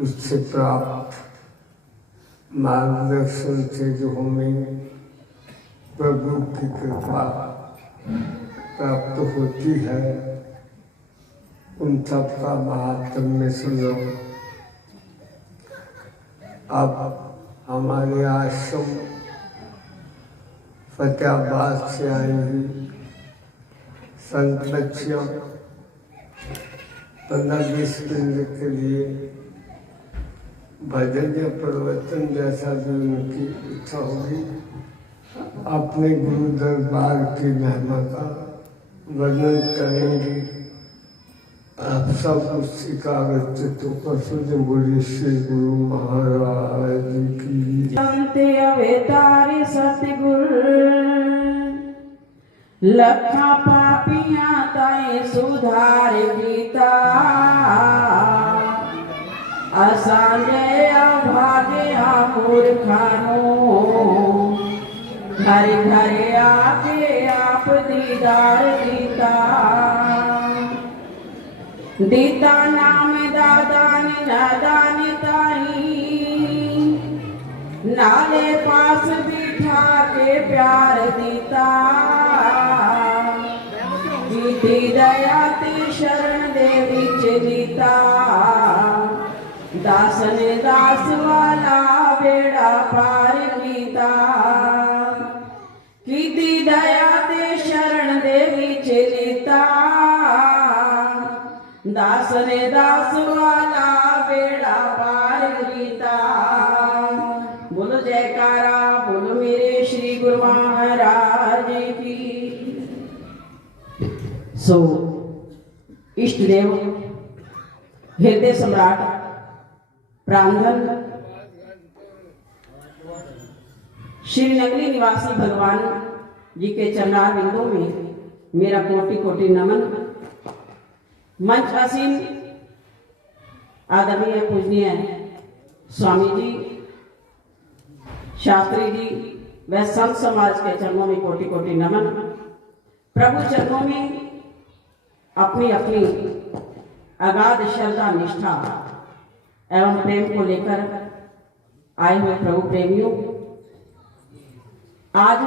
उससे प्राप्त मार्गदर्शन से जो हमें प्रभु की कृपा प्राप्त होती है, उन सबका महात्म्य सुनो। अब हमारे आश्रम फतेहाबाद से आई हुई संत बच्चियों 15-20 मिनट के लिए भजन या प्रवचन जैसा भी उनकी इच्छा होगी अपने गुरु दरबार की महिमा का वर्णन करेंगे। आप सब उसी का व्यक्तित्व पर सुन बोलिए श्री गुरु महाराज की। संत अवतारी सतगुरु लखा पापियां ताए सुधार गीता असांजे अभाग्या मूर्खानो घर घर आके आप दीदार दीता दीता नाम दादानी नादानी ताई नाले पास बिठा के प्यार दीता जीती दया ती शरण दे विच दीता दासन दास वाला बेड़ा पार कीता कीती दया ते शरण दे विच लीता दास ने दास वाला बेड़ा पार कीता। बोलो जयकारा, बोलो मेरे श्री गुरु महाराज की। सो इष्ट देव हृदय सम्राट प्रांगण श्री नगरी निवासी भगवान जी के चरणार बिंदु में मेरा कोटि कोटि नमन। मंच आसीन आदरणीय पूजनीय स्वामी जी, शास्त्री जी व संत समाज के चरणों में कोटि कोटि नमन। प्रभु चरणों में अपनी अपनी अगाध श्रद्धा, निष्ठा एवं प्रेम को लेकर आए हुए प्रभु प्रेमियों, आज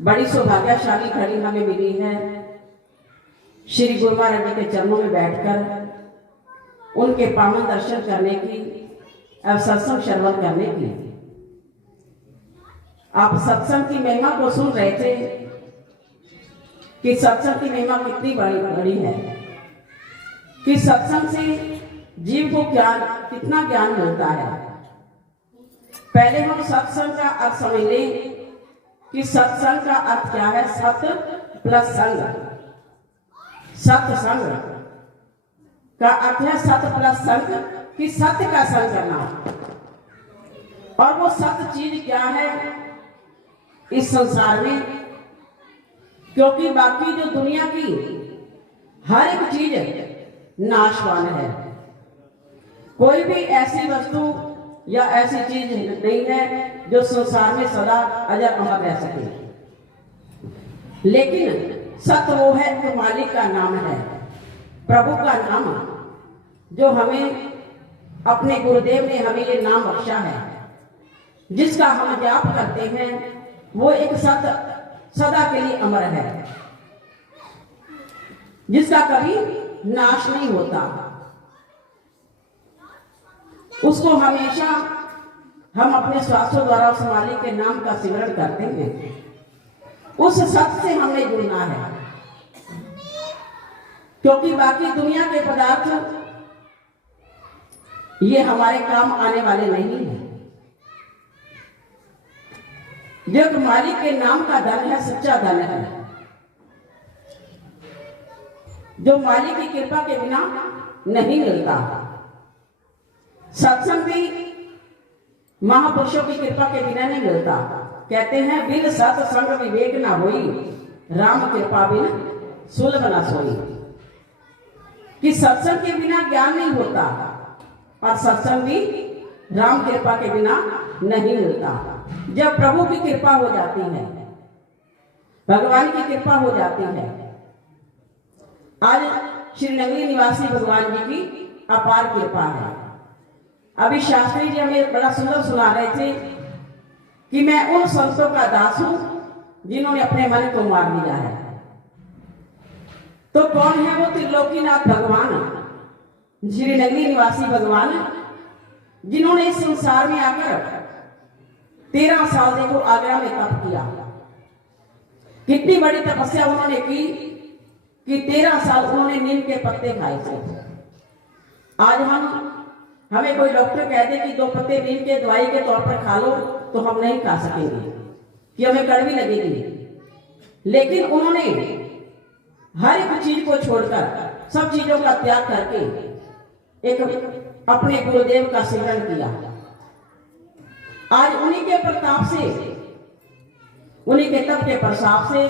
बड़ी सौभाग्यशाली घड़ी हमें मिली है श्री गुरु महाराज जी के चरणों में बैठकर उनके पावन दर्शन करने की और सत्संग श्रवण करने की। आप सत्संग की महिमा को सुन रहे थे कि सत्संग की महिमा कितनी बड़ी है, कि सत्संग से जीव को ज्ञान, कितना ज्ञान मिलता है। पहले हम सत्संग का अर्थ समझ लें कि सत्संग का अर्थ क्या है। सत्य प्लस संग, सत्संग का अर्थ है सत्य प्लस संग, कि सत्य का संग करना। और वो सत्य चीज क्या है इस संसार में, क्योंकि बाकी जो दुनिया की हर एक चीज नाशवान है। कोई भी ऐसी वस्तु या ऐसी चीज नहीं है जो संसार में सदा अजर अमर रह सके। लेकिन सत्य वो है जो मालिक का नाम है, प्रभु का नाम, जो हमें अपने गुरुदेव ने हमें ये नाम बख्शा है, जिसका हम जाप करते हैं। वो एक सत्य सदा के लिए अमर है, जिसका कभी नाश नहीं होता। उसको हमेशा हम अपने श्वासों द्वारा उस मालिक के नाम का सिमरण करते हैं। उस सत्य से हमें जुड़ना है, क्योंकि बाकी दुनिया के पदार्थ ये हमारे काम आने वाले नहीं है। जो मालिक के नाम का धन है, सच्चा धन है, जो मालिक की कृपा के बिना नहीं मिलता। सत्संग भी महापुरुषों की कृपा के बिना नहीं मिलता। कहते हैं बिन सत्संग विवेक ना होई, राम कृपा बिन सुलभ ना सोई। कि सत्संग के बिना ज्ञान नहीं होता, और सत्संग भी राम कृपा के बिना नहीं मिलता। जब प्रभु की कृपा हो जाती है, भगवान की कृपा हो जाती है। आज श्री नगरी निवासी भगवान जी की अपार कृपा है। अभी शास्त्री जी हमें बड़ा सुंदर सुना रहे थे कि मैं उन संतों का दास हूं जिन्होंने अपने मन को मार लिया है। तो कौन है वो? त्रिलोकीनाथ भगवान, श्रीनगरी निवासी भगवान, जिन्होंने इस संसार में आकर 13 साल देखो आगरा में तप किया। कितनी बड़ी तपस्या उन्होंने की कि 13 साल उन्होंने नीम के पत्ते खाए थे। आज हमें कोई डॉक्टर कह दे कि 2 पत्ते नीम के दवाई के तौर पर खा लो, तो हम नहीं खा सकेंगे कि हमें कड़वी लगेगी। लेकिन उन्होंने हर एक चीज को छोड़कर, सब चीजों का त्याग करके एक अपने गुरुदेव का सिमरन किया। आज उन्हीं के प्रताप से, उन्हीं के तप के प्रसाद से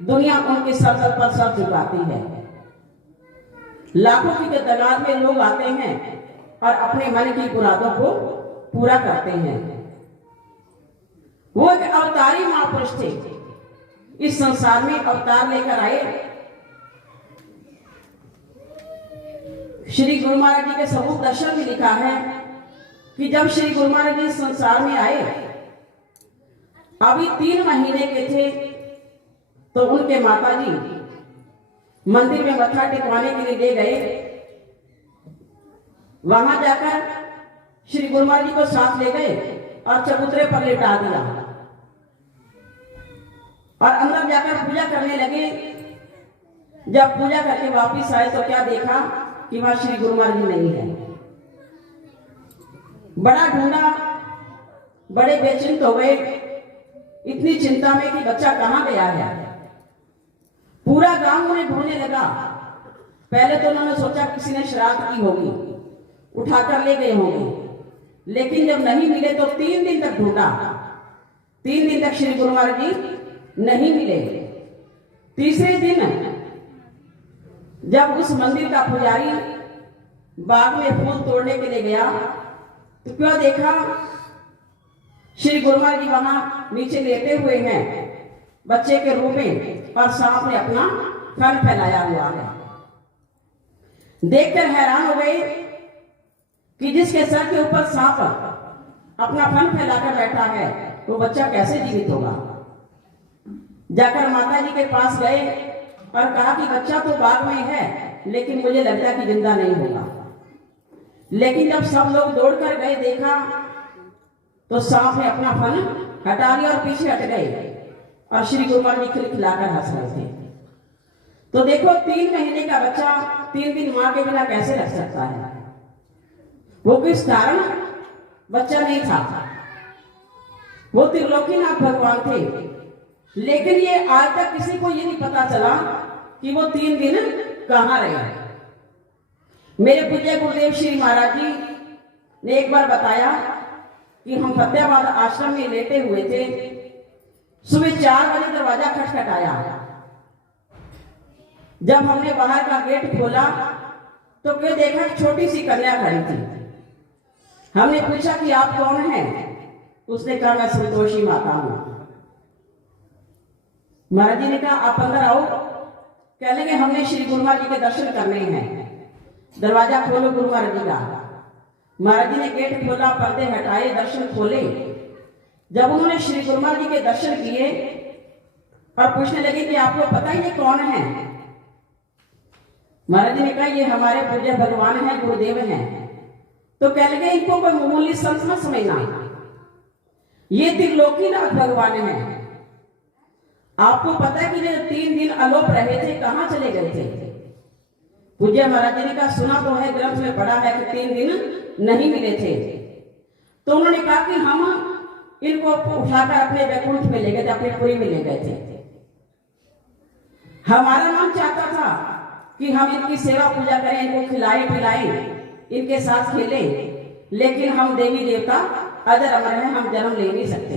दुनिया उनके सर पर सर झुकाती है। लाखों की तादाद में लोग आते हैं और अपने मन की मुरादों को पूरा करते हैं। वो एक अवतारी महापुरुष थे, इस संसार में अवतार लेकर आए। श्री गुरु महाराज जी के सबूत दर्शन में लिखा है कि जब श्री गुरु महाराज जी इस संसार में आए, अभी 3 महीने के थे, तो उनके माता जी मंदिर में मत्था टेकवाने के लिए ले गए। वहां जाकर श्री गुरु महाराज जी को साथ ले गए और चबूतरे पर लेटा दिया और अंदर जाकर पूजा करने लगे। जब पूजा करके वापिस आए तो क्या देखा कि वहां श्री गुरु महाराज जी नहीं है। बड़ा ढूंढा, बड़े बेचिंत हो गए, इतनी चिंता में कि बच्चा कहां गया है। पूरा गांव उन्हें ढूंढने लगा। पहले तो उन्होंने सोचा किसी ने शराब की होगी, उठाकर ले गए होंगे। लेकिन जब नहीं मिले तो 3 दिन तक ढूंढा। 3 दिन तक श्री गुरु महाराज जी नहीं मिले। तीसरे दिन जब उस मंदिर का पुजारी बाग में फूल तोड़ने के लिए गया, तो क्या देखा, श्री गुरु महाराज जी वहां नीचे लेटे हुए हैं बच्चे के रूप में, और सांप ने अपना फन फैलाया हुआ है। देखकर हैरान हो गए कि जिसके सर के ऊपर सांप अपना फन फैलाकर बैठा है, वो बच्चा कैसे जीवित होगा। जाकर माता जी के पास गए और कहा कि बच्चा तो बाग में है, लेकिन मुझे लगता है कि जिंदा नहीं होगा। लेकिन जब सब लोग दौड़कर गए, देखा तो सांप ने अपना फन हटा लिया और पीछे हट गए, और श्री गुरु महाराज जी खिलखिलाकर हंस रहे थे। तो देखो, 3 महीने का बच्चा 3 दिन मां के बिना कैसे रह सकता है। वो किस कारण बच्चा नहीं था। वो त्रिलोकीनाथ भगवान थे, लेकिन ये आज तक किसी को ये नहीं पता चला कि वो 3 दिन कहां रहे। मेरे पूज्य गुरुदेव श्री महाराज जी ने एक बार बताया कि हम फतेहाबाद आश्रम में लेटे हुए थे। सुबह 4 बजे दरवाजा खटखटाया। जब हमने बाहर का गेट खोला तो क्या देखा, छोटी सी कन्या खड़ी थी। हमने पूछा कि आप कौन हैं? उसने कहा, मैं संतोषी माता हूं। महाराज जी ने कहा, आप अंदर आओ। कह लेंगे, हमने श्री गुरु महाराज जी के दर्शन करने हैं। दरवाजा खोलो गुरु महाराज जी का। महाराज जी ने गेट खोला, पर्दे हटाए, दर्शन खोले। जब उन्होंने श्री गुरु महाराज जी के दर्शन किए और पूछने लगे कि आपको पता है ये कौन है? महाराज जी ने कहा, ये हमारे पूज्य भगवान हैं, गुरुदेव हैं। तो कह लगे, इनको कोई मामूली संत मत समझना, ये त्रिलोकीनाथ भगवान हैं। आपको पता है कि ये 3 दिन अलोप रहे थे, कहां चले गए थे? पूज्य महाराज जी ने कहा, सुना तो है, ग्रंथ में पढ़ा है कि 3 दिन नहीं मिले थे। तो उन्होंने कहा कि हम इनको उठाकर अपने वैकुंठ में ले गए थे, अपने पुरी में ले गए थे। हमारा मन चाहता था कि हम इनकी सेवा पूजा करें, इनको खिलाएं पिलाएं, इनके साथ खेलें, लेकिन हम देवी देवता अजर अमर हैं, हम जन्म ले नहीं सकते।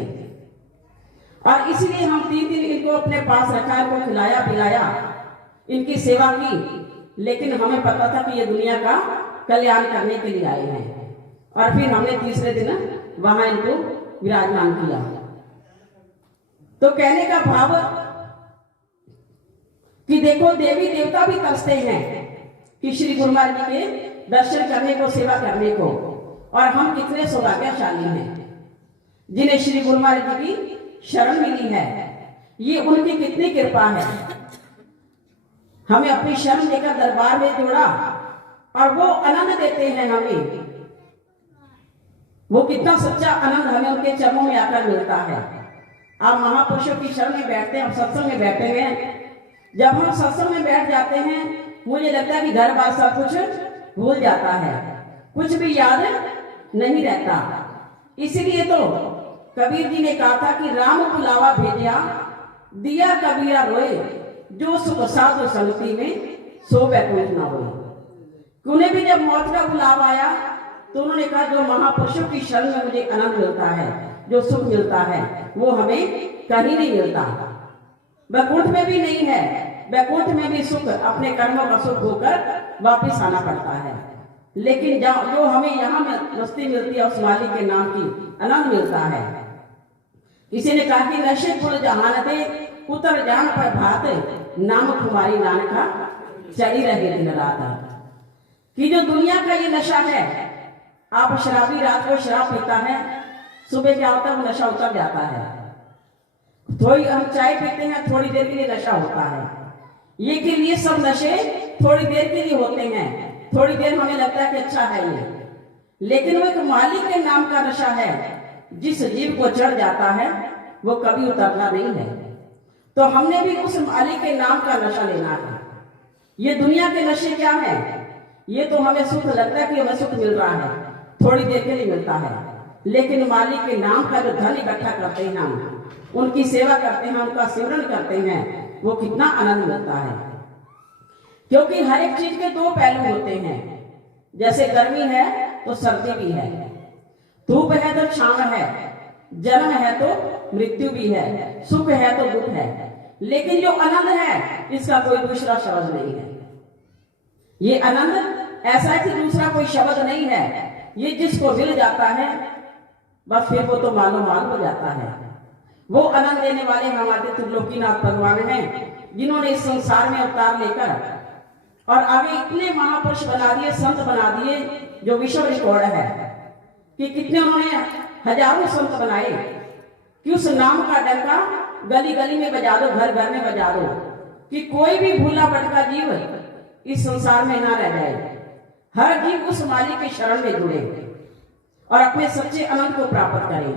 और इसलिए हम 3 दिन इनको अपने पास रखा, इनको खिलाया पिलाया, इनकी सेवा की। लेकिन हमें पता था कि ये दुनिया का कल्याण करने के लिए आए हैं। और फिर हमने तीसरे दिन वहां इनको विराजमान किया। तो कहने का भाव कि देखो, देवी देवता भी तरसते हैं कि श्री गुरु महाराज जी के दर्शन करने को, सेवा करने को। और हम कितने सौभाग्यशाली हैं जिन्हें श्री गुरु महाराज जी की शरण मिली है। ये उनकी कितनी कृपा है, हमें अपनी शरण लेकर दरबार में जोड़ा और वो आनंद देते हैं हमें। वो कितना सच्चा आनंद हमें उनके चरणों में आकर मिलता है। आप महापुरुषों की शरण में बैठते हैं, हम सत्संग में बैठे हैं। जब हम सत्संग में बैठ जाते हैं मुझे लगता है कि घर बार सब कुछ भूल जाता है, कुछ भी याद नहीं रहता। इसीलिए तो कबीर जी ने कहा था कि राम बुलावा भेजा दिया कबीरा रोए, जो सुख साधु संगति में सो बैकुंठ न होए। उन्हें भी जब मौत का बुलावा आया तो उन्होंने कहा जो महापुरुषों की शरण में मुझे आनंद मिलता है, जो सुख मिलता है, वो हमें कहीं नहीं मिलता। बैकुंठ में भी नहीं है। बैकुंठ में भी सुख अपने कर्मों का सुख होकर वापिस आना पड़ता है। लेकिन जो हमें यहाँ मस्ती मिलती है उस मालिक के नाम की आनंद मिलता है। किसी ने कहा कि नशे कुल जहान थे उतर जान पर भात, नाम तुम्हारी नानका चली रहे दिन रात। कि जो दुनिया का ये नशा है, आप शराबी रात को शराब पीता है, सुबह क्या होता है वो नशा उतर जाता है। थोड़ी हम चाय पीते हैं, थोड़ी देर के लिए नशा होता है। ये के लिए सब नशे थोड़ी देर के लिए होते हैं, थोड़ी देर हमें लगता है कि अच्छा है ये, लेकिन वो एक मालिक के नाम का नशा है। जिस जीव को चढ़ जाता है वो कभी उतरना नहीं है। तो हमने भी उस मालिक के नाम का नशा लेना है। ये दुनिया के नशे क्या है? ये तो हमें सुख लगता है कि हमें सुख मिल रहा है, थोड़ी देर के लिए मिलता है, लेकिन मालिक के नाम का जो धन इकट्ठा करते हैं हम, उनकी सेवा करते हैं, उनका सिमरन करते हैं, वो कितना आनंद मिलता है। क्योंकि हर एक चीज के दो पहलू होते हैं। जैसे गर्मी है तो सर्दी भी है, धूप है तो छांव है, जन्म है तो मृत्यु भी है, सुख है तो दुख है। लेकिन जो आनंद है इसका कोई दूसरा शब्द नहीं है। ये आनंद ऐसा है कि दूसरा कोई शब्द नहीं है। ये जिसको मिल जाता है बस फिर वो तो मालो माल हो जाता है। वो आनंद देने वाले हमारे त्रिलोकीनाथ भगवान हैं, जिन्होंने इस संसार में अवतार लेकर और आगे इतने महापुरुष बना दिए, संत बना दिए, जो विश्व रिकॉर्ड है कि कितने उन्होंने हजारों संत बनाए कि उस नाम का डंका गली गली में बजा दो, घर घर में बजा दो, कि कोई भी भूला भटका जीव इस संसार में ना रह जाए। हर जीव उस मालिक के शरण में जुड़े और अपने सच्चे आनंद को प्राप्त करें।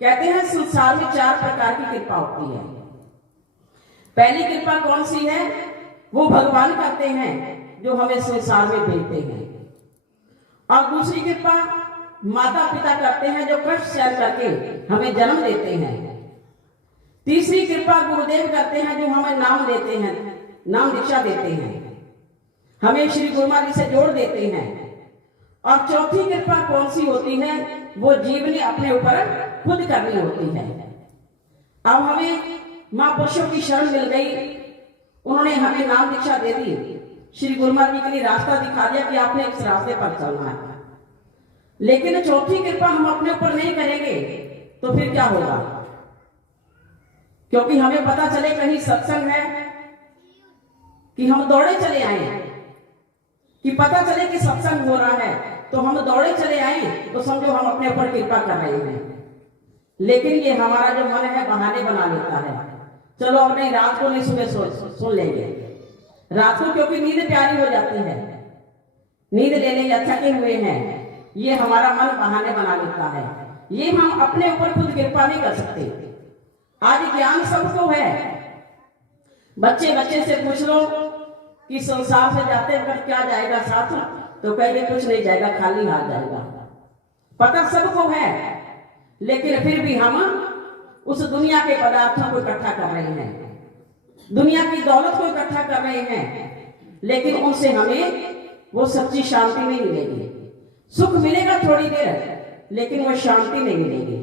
कहते हैं संसार में 4 प्रकार की कृपा होती है। पहली कृपा कौन सी है? वो भगवान करते हैं जो हमें संसार में भेजते हैं। और दूसरी कृपा माता पिता करते हैं जो कष्ट सहन करके हमें जन्म देते हैं। तीसरी कृपा गुरुदेव करते हैं जो हमें नाम देते हैं, नाम दीक्षा देते हैं, हमें श्री गुरु महाराज से जोड़ देते हैं। और चौथी कृपा कौन सी होती है? वो जीव ने अपने ऊपर खुद करनी होती है। अब हमें महापुरुषों की शरण मिल गई, उन्होंने हमें नाम दीक्षा दे दी, श्री गुरु महाराज जी के लिए रास्ता दिखा दिया कि आपने इस रास्ते पर चलना है। लेकिन चौथी कृपा हम अपने ऊपर नहीं करेंगे तो फिर क्या होगा? क्योंकि हमें पता चले कहीं सत्संग है कि हम दौड़े चले आए, कि पता चले कि सत्संग हो रहा है तो हम दौड़े चले आए, तो समझो हम अपने ऊपर कृपा कर रहे हैं। लेकिन ये हमारा जो मन है बहाने बना लेता है। चलो अब नहीं, रात को नहीं, सुबह सुन लेंगे रात को, क्योंकि नींद प्यारी हो जाती है, नींद लेने या थके हुए हैं, ये हमारा मन बहाने बना लेता है। ये हम अपने ऊपर खुद कृपा नहीं कर सकते। आज ज्ञान सबको है, बच्चे बच्चे से पूछ लो कि संसार से जाते वक्त क्या जाएगा साथ, तो कहेंगे कुछ नहीं जाएगा, खाली हाथ जाएगा। पता सबको है, लेकिन फिर भी हम उस दुनिया के पदार्थों को इकट्ठा कर रहे हैं, दुनिया की दौलत को इकट्ठा कर रहे हैं, लेकिन उनसे हमें वो सच्ची शांति नहीं मिलेगी। सुख मिलेगा थोड़ी देर, लेकिन वो शांति नहीं मिलेगी।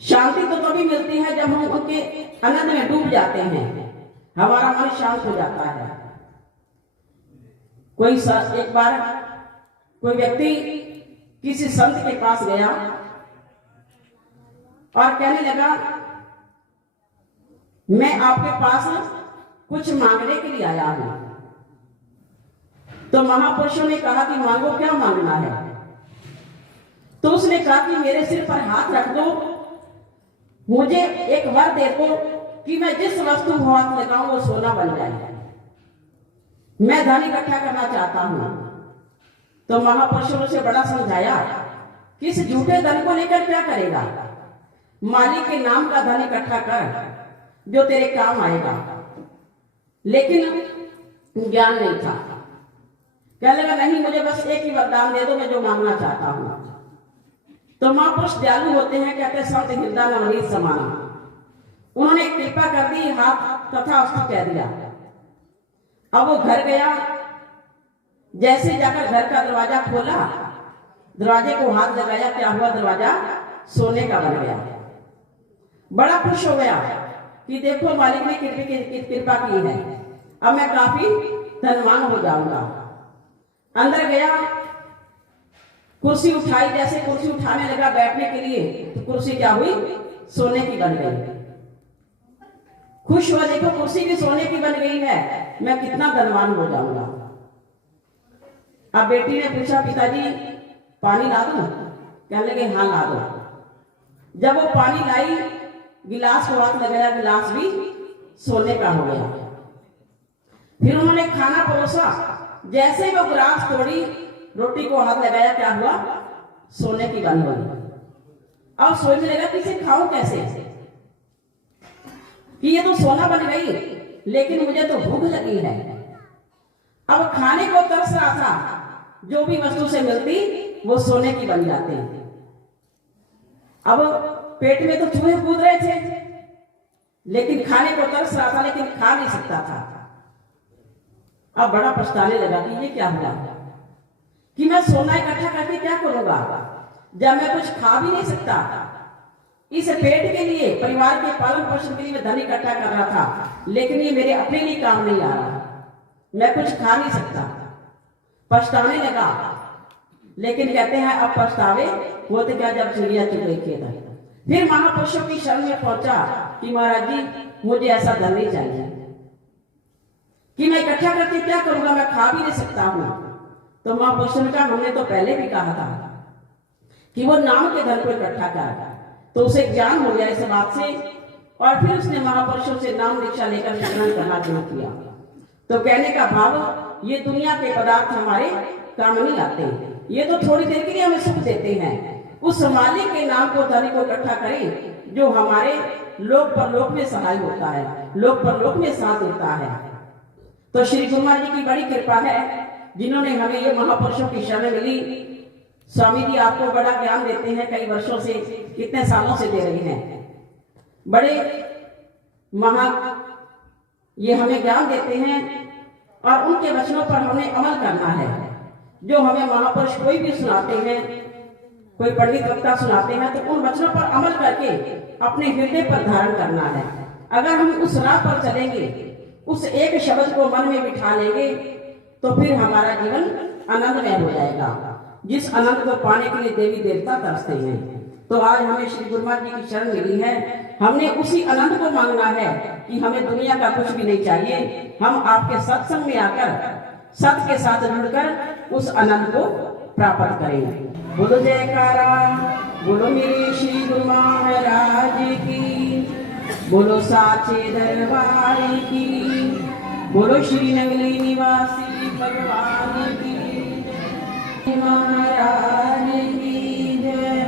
शांति तो तभी मिलती है जब हम उनके आनंद में डूब जाते हैं, हमारा मन शांत हो जाता है। एक बार कोई व्यक्ति किसी संत के पास गया और कहने लगा, मैं आपके पास कुछ मांगने के लिए आया हूं। तो महापुरुषों ने कहा कि मांगो, क्या मांगना है? तो उसने कहा कि मेरे सिर पर हाथ रख दो, मुझे एक वर दे दो कि मैं जिस वस्तु को हाथ लगाऊं वो सोना बन जाए। मैं धन इकट्ठा करना चाहता हूं। तो महापुरुषों ने उसे बड़ा समझाया कि इस झूठे धन को लेकर क्या करेगा, मालिक के नाम का धन इकट्ठा कर जो तेरे काम आएगा। लेकिन ज्ञान नहीं था। कहने लगा नहीं, मुझे बस एक ही वरदान दे दो, मैं जो मांगना चाहता हूं। तो महापुरुष दयालु होते हैं, कहते हैं संत हृदय नवनीत समाना। उन्होंने कृपा कर दी, हाथ तथा अस्तु कह दिया। अब वो घर गया, जैसे जाकर घर का दरवाजा खोला, दरवाजे को हाथ लगाया, क्या हुआ, दरवाजा सोने का बन गया। बड़ा खुश हो गया कि देखो मालिक ने कृपा की है, अब मैं काफी धनवान हो जाऊंगा। अंदर गया, कुर्सी उठाई, जैसे कुर्सी उठाने लगा बैठने के लिए तो कुर्सी क्या हुई, सोने की बन गई। खुश हुआ, देखो कुर्सी भी सोने की बन गई है, मैं कितना धनवान हो जाऊंगा। अब बेटी ने पूछा पिताजी पानी ला दूं? कहने लगे हाँ ला दो। जब वो पानी लाई, गिलास को हाथ लगाया, गिलास भी सोने का हो गया। फिर उन्होंने खाना परोसा, जैसे वो गिलास तोड़ी, रोटी को हाथ लगाया, क्या हुआ, सोने की बन गई। अब सोचने लगा कि इसे खाऊं कैसे, कि ये तो सोना बन गई, लेकिन मुझे तो भूख लगी है। अब खाने को तरस रहा था, जो भी वस्तु से मिलती वो सोने की बन जाती। अब पेट में तो चूहे कूद रहे थे, लेकिन खाने को तरस रहा था, लेकिन खा नहीं सकता था। अब बड़ा पछताने लगा कि ये क्या हुआ, कि मैं सोना इकट्ठा करके क्या करूंगा जब मैं कुछ खा भी नहीं सकता। इस पेट के लिए, परिवार के पालन पोषण के लिए मैं धन इकट्ठा कर रहा था, लेकिन ये मेरे अपने लिए काम नहीं आ रहा, मैं कुछ खा नहीं सकता। पछताने लगा, लेकिन कहते हैं अब पछतावे होते क्या जब चिड़िया चुग गई खेत। फिर महापुरुषों की शरण में पहुंचा कि महाराज जी मुझे ऐसा धन नहीं चाहिए, कि मैं इकट्ठा करके क्या करूंगा, मैं खा भी नहीं सकता हूं। तो महापुरुषों ने कहा हमने तो पहले भी कहा था कि वो नाम के धन को इकट्ठा कर। तो उसे ज्ञान हो गया इस बात से, और फिर उसने महापुरुषों से नाम दीक्षा लेकर स्मरण करना शुरू किया। तो कहने का भाव, ये दुनिया के पदार्थ हमारे काम नहीं आते, ये तो थोड़ी देर के लिए हमें सुख देते हैं। उस मालिक के नाम को, धन को इकट्ठा करें जो हमारे लोक परलोक में सहाय होता है, लोक परलोक में साथ देता है। तो श्री गुरु महाराज जी की बड़ी कृपा है, जिन्होंने हमें ये महापुरुषों की शरण मिली। स्वामी जी आपको बड़ा ज्ञान देते हैं, कई वर्षों से, कितने सालों से दे रहे हैं, बड़े महा ये हमें ज्ञान देते हैं, और उनके वचनों पर हमें अमल करना है। जो हमें महापुरुष कोई भी सुनाते हैं, कोई पंडित वक्ता सुनाते हैं, तो उन वचनों पर अमल करके अपने हृदय पर धारण करना है। अगर हम उस राह पर चलेंगे, उस एक शब्द को मन में बिठा लेंगे, तो फिर हमारा जीवन आनंदमय हो जाएगा, जिस आनंद को पाने के लिए देवी देवता तरसते हैं। तो आज हमें श्री गुरु महाराज जी की शरण मिली है, हमने उसी आनंद को मांगना है कि हमें दुनिया का कुछ भी नहीं चाहिए। हम आपके सत्संग में आकर सत्य के साथ जुड़कर उस आनंद को प्राप्त करें। बोलो जयकारा, बोलो मेरे श्री गुरु महाराज की, बोलो साचे दरबार की, बोलो श्री नगली निवासी भगवान की महाराज।